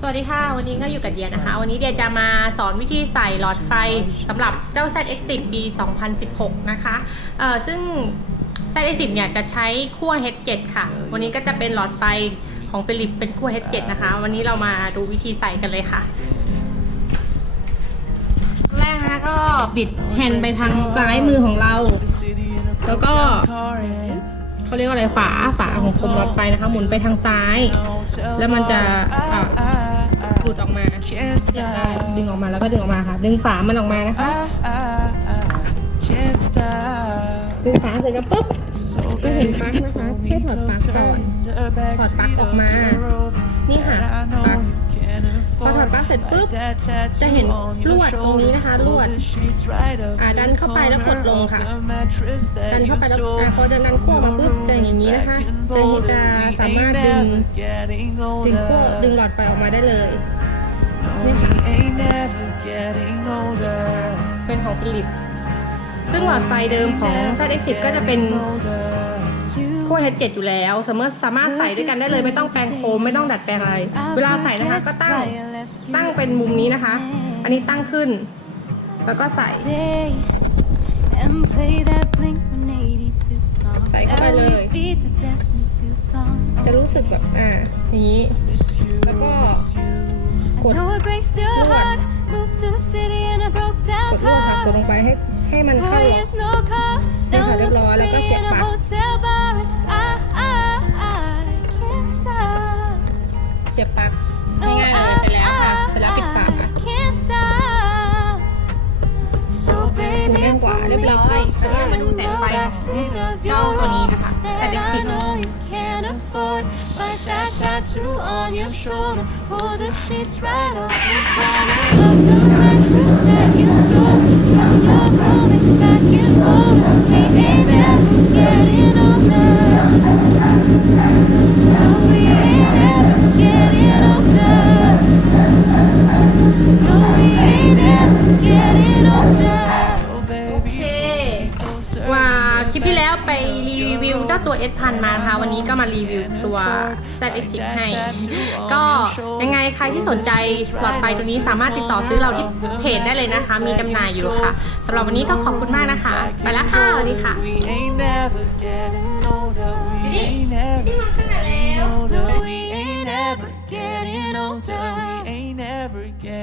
สวัสดีค่ะ วันนี้ก็อยู่กับเดียนะคะ วันนี้เดียจะมาสอนวิธีใส่หลอดไฟสำหรับเจ้า ZX 10 ปี 2016 นะคะเอ่อซึ่ง ZX 10 เนี่ยจะใช้ขั้ว H7 ค่ะ วันนี้ก็จะเป็นหลอดไฟของฟิลิปเป็นขั้ว H7 นะคะ วันนี้เรามาดูวิธีใส่กันเลยค่ะ แรกนะคะก็บิดแฮนด์ไปทางซ้ายมือของเรา แล้วก็ เขาเรียกว่าอะไรฝาฝาของคมหลอดไฟนะคะ หมุนไปทางซ้าย แล้วมันจะอะหลุดออกมาด้ดึงออกมาแล้วก็ดึงออกมาค่ะ ดึงฝามันออกมานะคะดึงฝาเสร็จแล้วปุ๊บก็เห็นปลั๊กนะคะให้ถอดปลั๊กก่อนถอดปลั๊กออกมา นี่ค่ะปลั๊ก พอถอดปลั๊กเสร็จปุ๊บ จะเห็นลวดตรงนี้นะคะลวดอ่าดันเข้าไปแล้วกดลงค่ะ ดันเข้าไปแล้วอ่าพอดันดันขั้วมาปุ๊บจะอย่างนี้นะคะ จะเห็นจะสามารถดึงดึงขั้วดึงหลอดไฟออกมาได้เลยนี่ค่ะเป็นของฟิลิปซึ่งหลอดไฟเดิมของ ZX10 ก็จะเป็นขั้ว H7 อยู่แล้วสามารถสามารถใส่ด้วยกันได้เลยไม่ต้องแปลงโคมไม่ต้องดัดแปลงอะไร เวลาใส่นะคะก็ตั้ง ตั้งเป็นมุมนี้นะคะ อันนี้ตั้งขึ้น แล้วก็ใส่ And play that Blink 182 song. ใส่เข้าไปเลย And we beat to death in Tucson. จะรู้สึกแบบอ่าอย่างนี้ แล้วก็กด No, it breaks your Lord. heart. Moved to the city in a broke ก down ดลวดค่ะกด car. ลงไปให้ให้มัน Four เข้าล็อก years, no call. Yes, Now I did look law. Like, pretty okay, in a fine. hotel bar. And I, I, I can't stop. เสียบปลั๊ก าเรียบร้อยแล้วก็มาดูแสงไฟของเจ้าตัวนี้นะคะ that แต่เด็ก I สิบ know you can't afford. Like that tattoo on your shoulder. Pull the sheets right off the corner of the mattress that you stole คลิปที่แล้วไปรีวิวเจ้าตัว S พันมานะคะวันนี้ก็มารีวิวตัว ZX10 ให้ ก็ยังไงใครที่สนใจหลอดไฟตัวนี้สามารถติดต่อซื้อเราที่เพจได้เลยนะคะ มีจำหน่ายอยู่ค่ะสำหรับวันนี้ก็ขอบคุณมากนะคะ ไปแล้วค่ะสวัสดีค่ะ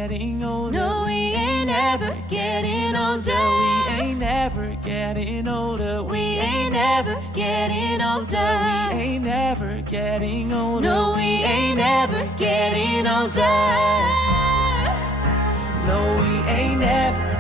getting older. No, we ain't ever getting older. We ain't never getting older. We ain't ever getting older. We ain't never getting older. No, we ain't ever getting older. No, we ain't never